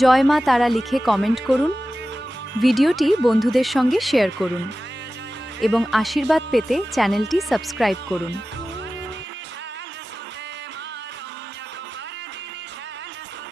জয় মা তারা লিখে কমেন্ট করুন। ভিডিওটি বন্ধুদের সঙ্গে শেয়ার করুন এবং আশীর্বাদ পেতে চ্যানেলটি সাবস্ক্রাইব করুন।